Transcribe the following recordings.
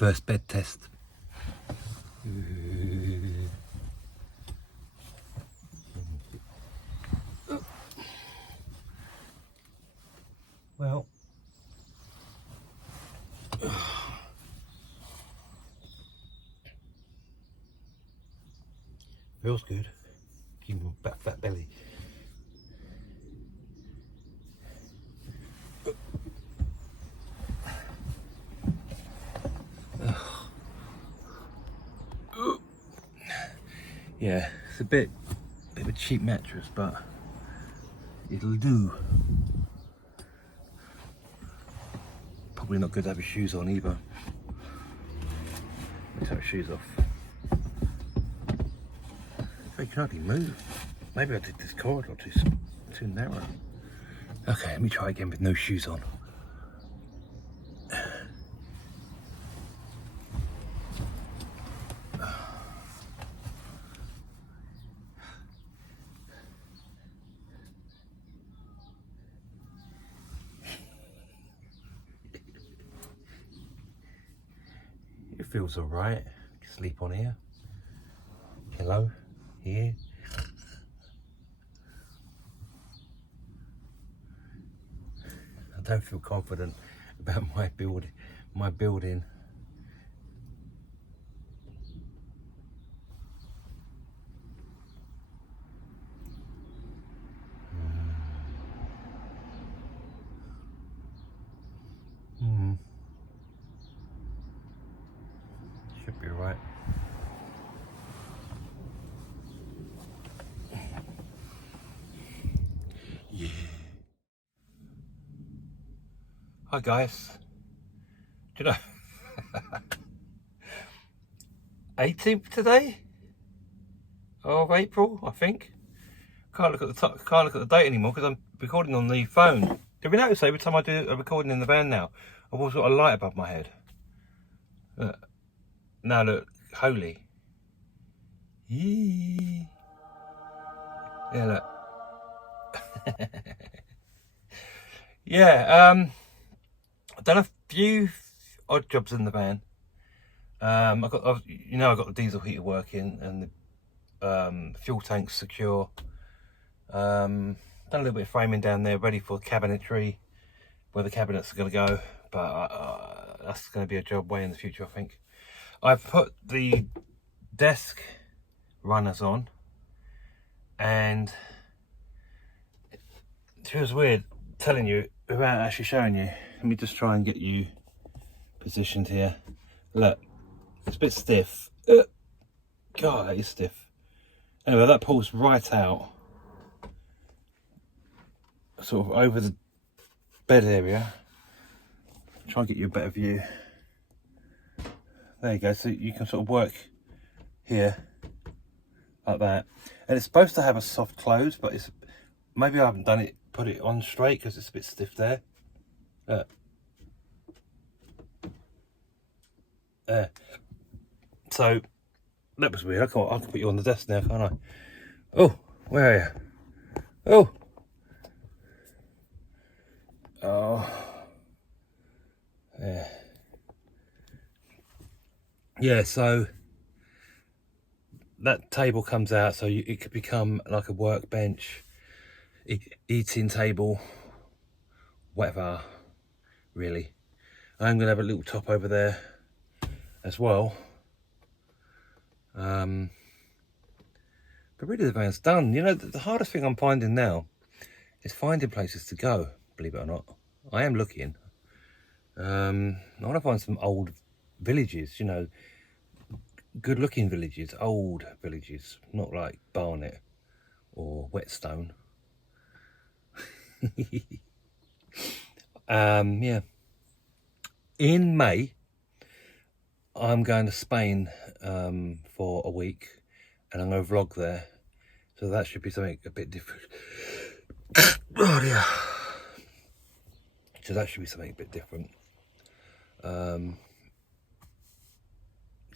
First bed test. Well, feels good. Give him a fat belly. Yeah, it's a bit of a cheap mattress, but it'll do. Probably not good to have your shoes on either. Let's take our shoes off. I can hardly move. Maybe I did this corridor too narrow. Okay, let me try again with no shoes on. It feels alright. Sleep on here. Pillow here. I don't feel confident about my building. Should be right. Yeah. Hi guys. Do you know 18th today of April, I think. Can't look at the date anymore because I'm recording on the phone. Did we notice every time I do a recording in the van now, I've always got a light above my head. Look. Now look, holy. Yee. Yeah, look. Yeah, I've done a few odd jobs in the van. I got the diesel heater working and the fuel tank's secure. Done a little bit of framing down there, ready for cabinetry, where the cabinets are going to go. But that's going to be a job way in the future, I think. I've put the desk runners on, and it feels weird telling you without actually showing you. Let me just try and get you positioned here. Look, it's a bit stiff. God, that is stiff. Anyway, that pulls right out, sort of over the bed area. Try and get you a better view. There you go, so you can sort of work here like that. And it's supposed to have a soft close, but it's maybe I haven't done it, put it on straight because it's a bit stiff there. There. So that was weird. I can put you on the desk now, can't I? Oh, where are you? Oh. Yeah. Yeah, so that table comes out, so it could become like a workbench, eating table, whatever, really. I'm going to have a little top over there as well. But really the van's done. You know, the hardest thing I'm finding now is finding places to go, believe it or not. I am looking. I want to find some old villages, you know, good looking villages, old villages, not like Barnet or Whetstone. Yeah. In May, I'm going to Spain for a week, and I'm going to vlog there. So that should be something a bit different. Oh dear. So that should be something a bit different.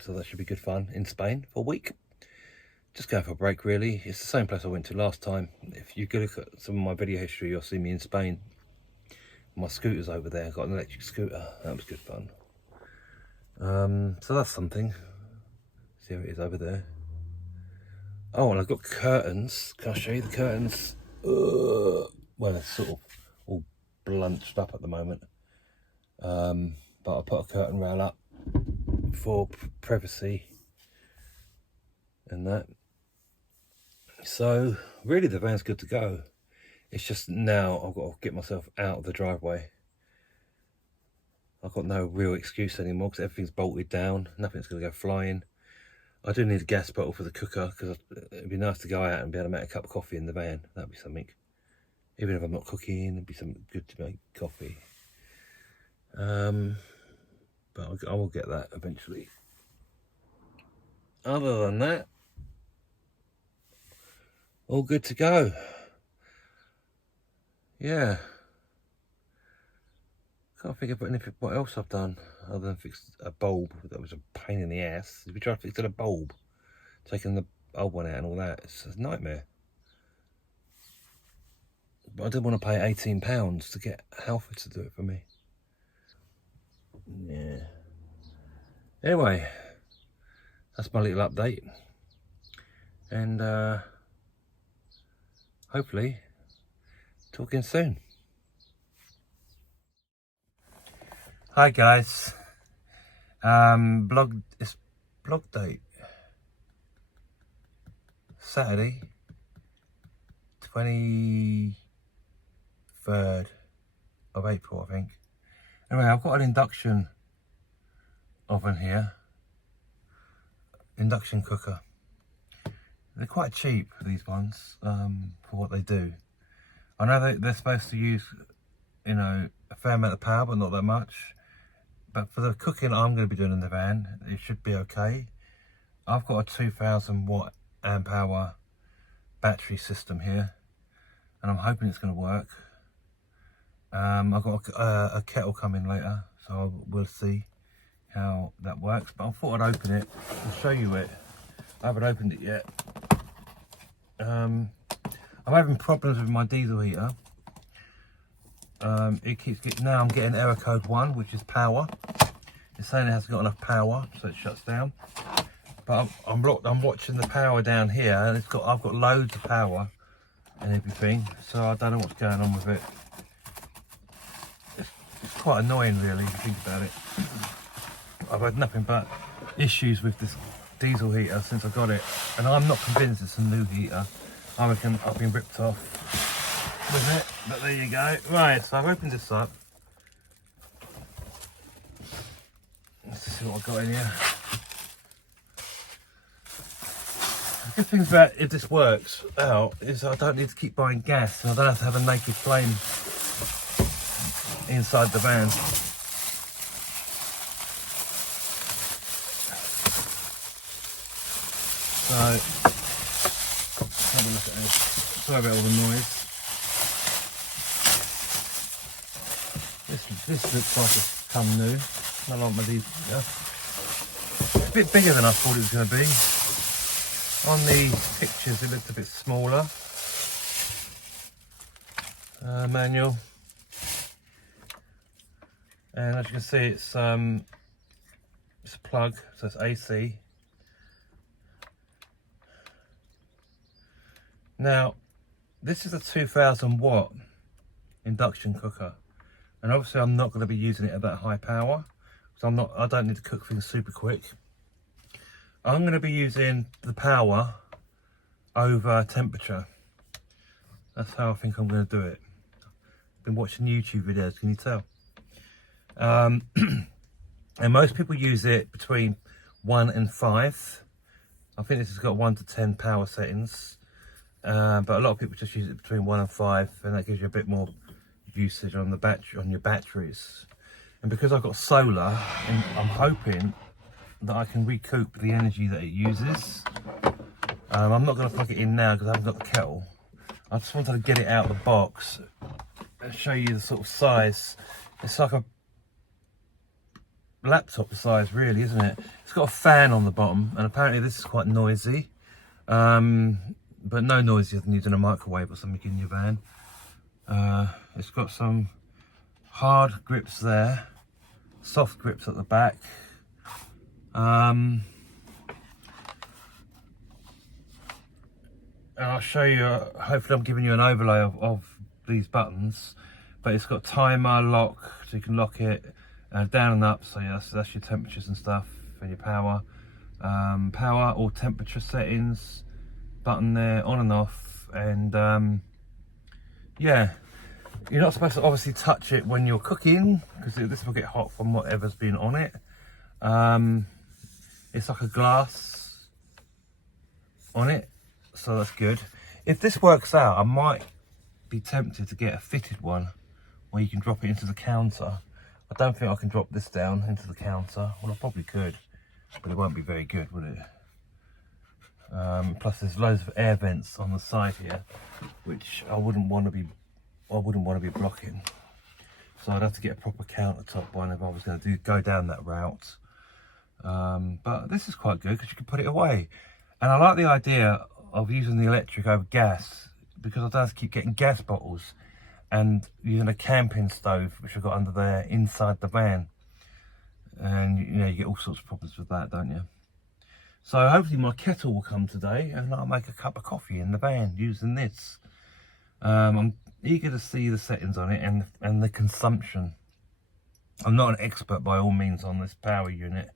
So that should be good fun in Spain for a week. Just going for a break, really. It's the same place I went to last time. If you go look at some of my video history, you'll see me in Spain. My scooter's over there. I've got an electric scooter. That was good fun. So that's something. See how it is over there. Oh, and I've got curtains. Can I show you the curtains? Well, they're sort of all blunched up at the moment. But I put a curtain rail up for privacy and that. So really the van's good to go. It's just now I've got to get myself out of the driveway. I've got no real excuse anymore because everything's bolted down. Nothing's going to go flying. I do need a gas bottle for the cooker because it'd be nice to go out and be able to make a cup of coffee in the van. That'd be something. Even if I'm not cooking, it'd be something good to make coffee. But I will get that eventually. Other than that, all good to go. Yeah. Can't think of anything what else I've done other than fix a bulb. That was a pain in the ass. If you try to fix a bulb, taking the old one out and all that, it's a nightmare. But I didn't want to pay £18 to get Alpha to do it for me. Yeah. Anyway, that's my little update. And hopefully talking soon. Hi guys. It's blog date. Saturday, 23rd of April, I think. Anyway, I've got an induction oven here. Induction cooker. They're quite cheap, these ones, for what they do. I know they're supposed to use, you know, a fair amount of power, but not that much. But for the cooking I'm going to be doing in the van, it should be okay. I've got a 2000 watt amp hour battery system here, and I'm hoping it's going to work. I've got a kettle coming later, so we'll see how that works. But I thought I'd open it and show you it. I haven't opened it yet. I'm having problems with my diesel heater. It keeps getting, now I'm getting error code 1, which is power. It's saying it hasn't got enough power, so it shuts down. But I'm watching the power down here, and I've got loads of power and everything, so I don't know what's going on with it. It's quite annoying, really, if you think about it. I've had nothing but issues with this diesel heater since I got it, and I'm not convinced it's a new heater. I reckon I've been ripped off with it, but there you go. Right, so I've opened this up. Let's see what I've got in here. The good thing about if this works out is I don't need to keep buying gas, and I don't have to have a naked flame inside the van. So, have a look at this. Sorry about all the noise. This looks like it's come new. I like my diesel. Yeah. It's a bit bigger than I thought it was going to be. On the pictures it looked a bit smaller. Manual. And as you can see, it's a plug, so it's AC. Now, this is a 2000 watt induction cooker, and obviously I'm not going to be using it at that high power, so I don't need to cook things super quick. I'm going to be using the power over temperature. That's how I think I'm going to do it. I've been watching YouTube videos, can you tell? And most people use it between 1 and 5. I think this has got 1 to 10 power settings. But a lot of people just use it between 1 and 5, and that gives you a bit more usage on the battery, on your batteries. And because I've got solar, I'm hoping that I can recoup the energy that it uses. I'm not going to plug it in now because I haven't got the kettle. I just wanted to get it out of the box and show you the sort of size. It's like a laptop size, really, isn't it? It's got a fan on the bottom, and apparently this is quite noisy. But no noisier than using a microwave or something in your van. It's got some hard grips there, soft grips at the back. And I'll show you, hopefully I'm giving you an overlay of these buttons, but it's got timer, lock, so you can lock it down and up, so yeah, that's your temperatures and stuff, and your power. Power or temperature settings, button there, on and off, and yeah, you're not supposed to obviously touch it when you're cooking, because this will get hot from whatever's been on it. It's like a glass on it, so that's good. If this works out, I might be tempted to get a fitted one where you can drop it into the counter. I don't think I can drop this down into the counter. Well, I probably could, but it won't be very good, would it? Plus there's loads of air vents on the side here, which I wouldn't want to be blocking. So I'd have to get a proper countertop one if I was going to go down that route. But this is quite good because you can put it away. And I like the idea of using the electric over gas, because I don't have to keep getting gas bottles, and using a camping stove, which I've got under there inside the van. And you know, you get all sorts of problems with that, don't you? So hopefully my kettle will come today and I'll make a cup of coffee in the van using this. I'm eager to see the settings on it and the consumption. I'm not an expert by all means on this power unit,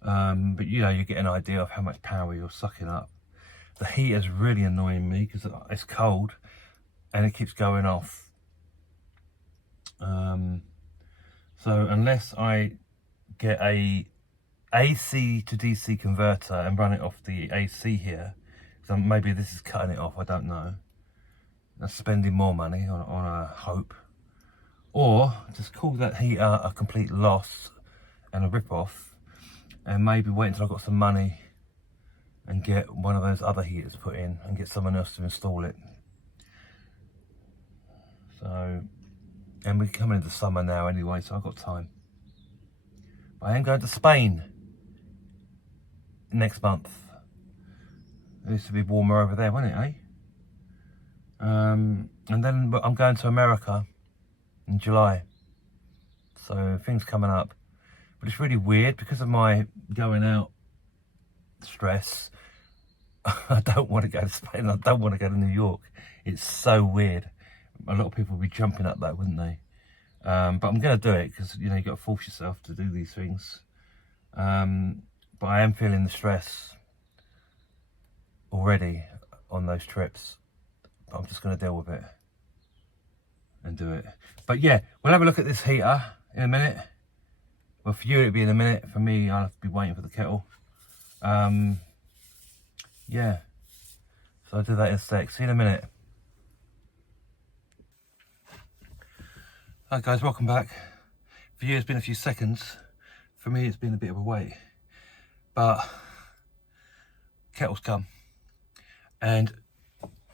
but you know, you get an idea of how much power you're sucking up. The heater's really annoying me because it's cold and it keeps going off. So unless I get a AC to DC converter and run it off the AC here, so maybe this is cutting it off, I don't know. That's spending more money on a hope. Or just call that heater a complete loss and a rip-off, and maybe wait until I've got some money and get one of those other heaters put in and get someone else to install it. So, and we're coming into summer now anyway, so I've got time. But I am going to Spain next month. It used to be warmer over there, wasn't it, eh? And then I'm going to America in July. So things coming up. But it's really weird because of my going out stress. I don't want to go to Spain. I don't want to go to New York. It's so weird. A lot of people would be jumping up that, wouldn't they? But I'm going to do it because, you know, you've got to force yourself to do these things. But I am feeling the stress already on those trips. But I'm just going to deal with it and do it. But yeah, we'll have a look at this heater in a minute. Well, for you it'll be in a minute. For me, I'll have to be waiting for the kettle. Yeah, so I'll do that in a sec. See you in a minute. Hi guys, welcome back. For you it's been a few seconds. For me it's been a bit of a wait. But kettle's come. And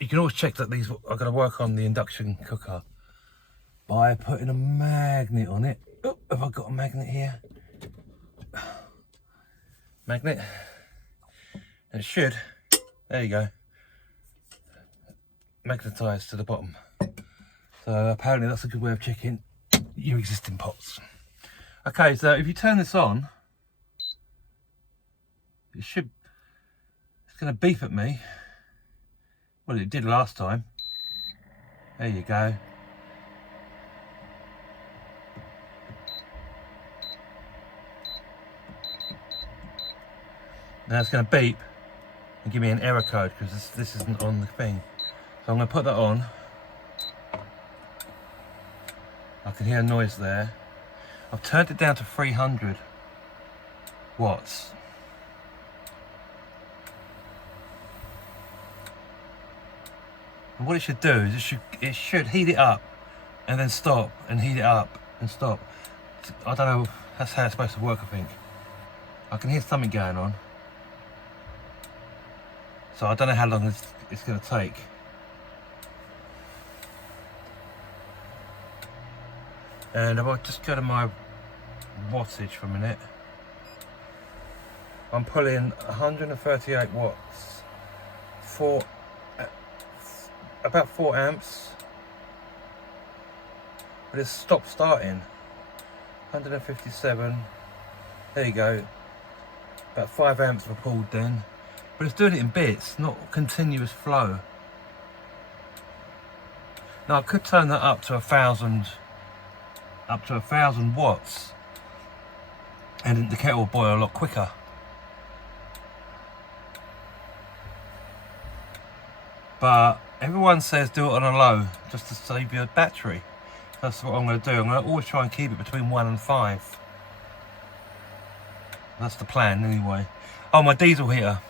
you can always check that these are going to work on the induction cooker by putting a magnet on it. Oh, have I got a magnet here? Magnet. And it should, there you go, magnetise to the bottom. So apparently that's a good way of checking your existing pots. Okay, so if you turn this on, it's going to beep at me. Well, it did last time. There you go. Now it's going to beep and give me an error code because this isn't on the thing. So I'm going to put that on. I can hear a noise there. I've turned it down to 300 watts. And what it should do is it should heat it up and then stop and heat it up and stop. I don't know, that's how it's supposed to work, I think. I can hear something going on. So I don't know how long it's going to take. And I will just go to my wattage for a minute. I'm pulling 138 watts for about 4 amps. But it's stopped starting. 157. There you go. About 5 amps were pulled then, but it's doing it in bits, not continuous flow. Now I could turn that up to 1,000 watts, and the kettle will boil a lot quicker. But everyone says do it on a low, just to save your battery. That's what I'm going to do. I'm going to always try and keep it between 1 and 5. That's the plan anyway. Oh, my diesel heater.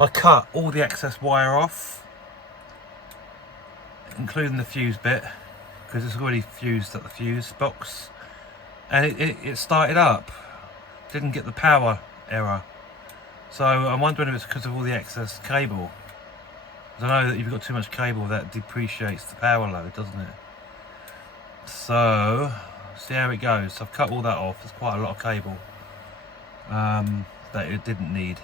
I cut all the excess wire off, including the fuse bit, because it's already fused at the fuse box. And it started up. Didn't get the power error. So I'm wondering if it's because of all the excess cable. I know that if you've got too much cable, that depreciates the power load, doesn't it? So, see how it goes. I've cut all that off. There's quite a lot of cable that it didn't need.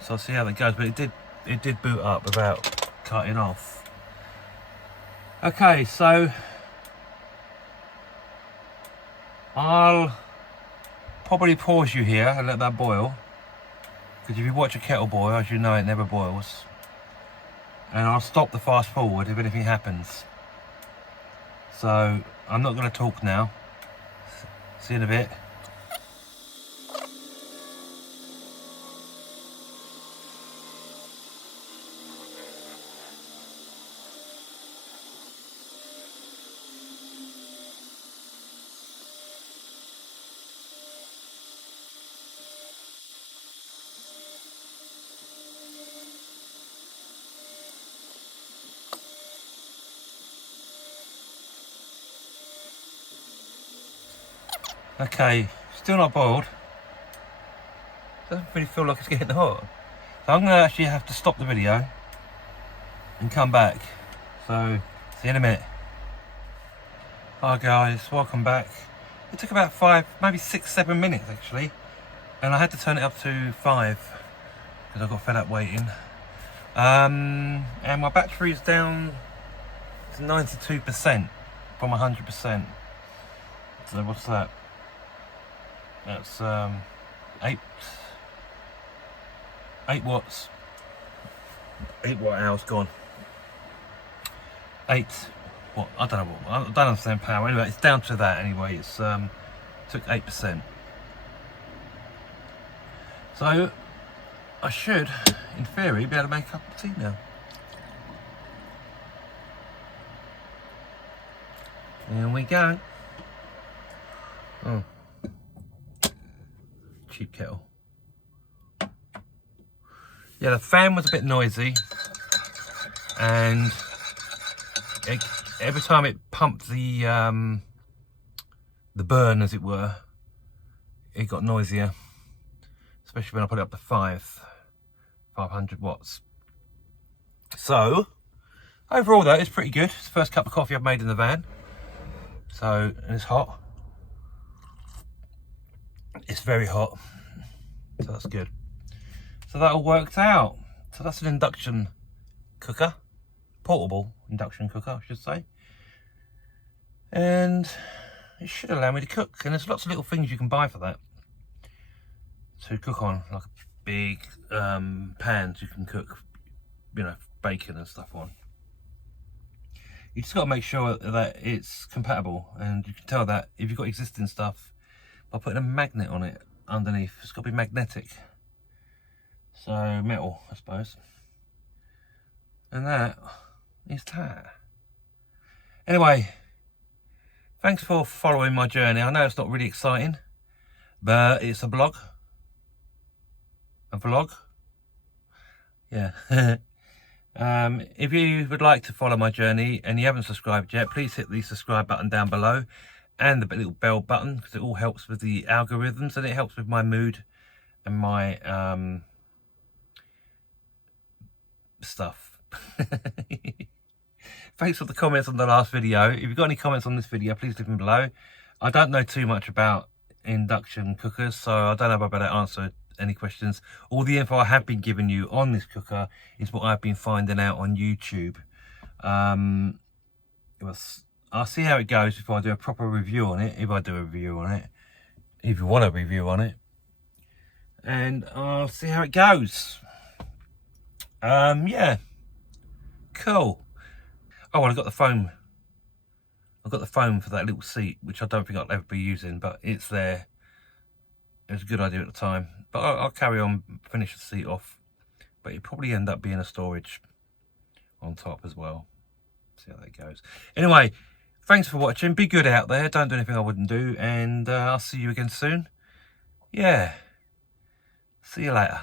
So I'll see how that goes. But it did boot up without cutting off. Okay, so I'll probably pause you here and let that boil. Because if you watch a kettle boil, as you know, it never boils. And I'll stop the fast forward if anything happens. So I'm not going to talk now. See you in a bit. Okay, still not boiled. Doesn't really feel like it's getting hot. So I'm going to actually have to stop the video and come back. So, see you in a minute. Hi guys, welcome back. It took about 5, maybe 6, 7 minutes actually. And I had to turn it up to 5 because I got fed up waiting. And my battery is down to 92% from 100%. So what's that? That's 8 watts. 8 watt hours gone. 8 what? I don't know what. I don't understand power. Anyway, it's down to that anyway. It's took 8%. So I should, in theory, be able to make a cup of tea now. Here we go. Oh. Cheap kettle. Yeah, the fan was a bit noisy, and every time it pumped the burn, as it were, it got noisier, especially when I put it up to 500 watts. So overall though, it's pretty good. It's the first cup of coffee I've made in the van. So, and it's hot. It's very hot, so that's good. So that all worked out. So that's an induction cooker, portable induction cooker, I should say. And it should allow me to cook. And there's lots of little things you can buy for that to cook on, like big pans you can cook, you know, bacon and stuff on. You just got to make sure that it's compatible, and you can tell that if you've got existing stuff by putting a magnet on it underneath. It's got to be magnetic, so metal, I suppose. And that is that. Anyway, thanks for following my journey. I know it's not really exciting, but it's a vlog. A vlog? Yeah. If you would like to follow my journey and you haven't subscribed yet, please hit the subscribe button down below and the little bell button, because it all helps with the algorithms and it helps with my mood and my stuff. Thanks for the comments on the last video. If you've got any comments on this video, please leave them below. I don't know too much about induction cookers, so I don't know if I'll be able to answer any questions. All the info I have been giving you on this cooker is what I've been finding out on YouTube. I'll see how it goes before I do a proper review on it, if I do a review on it, if you want a review on it. and I'll see how it goes. Yeah, cool. Oh, and I got the foam. I've got the foam for that little seat, which I don't think I'll ever be using, but it's there. It was a good idea at the time, but I'll carry on, finish the seat off, but it'll probably end up being a storage on top as well. See how that goes. Anyway, thanks for watching. Be good out there. Don't do anything I wouldn't do, and I'll see you again soon. Yeah. See you later.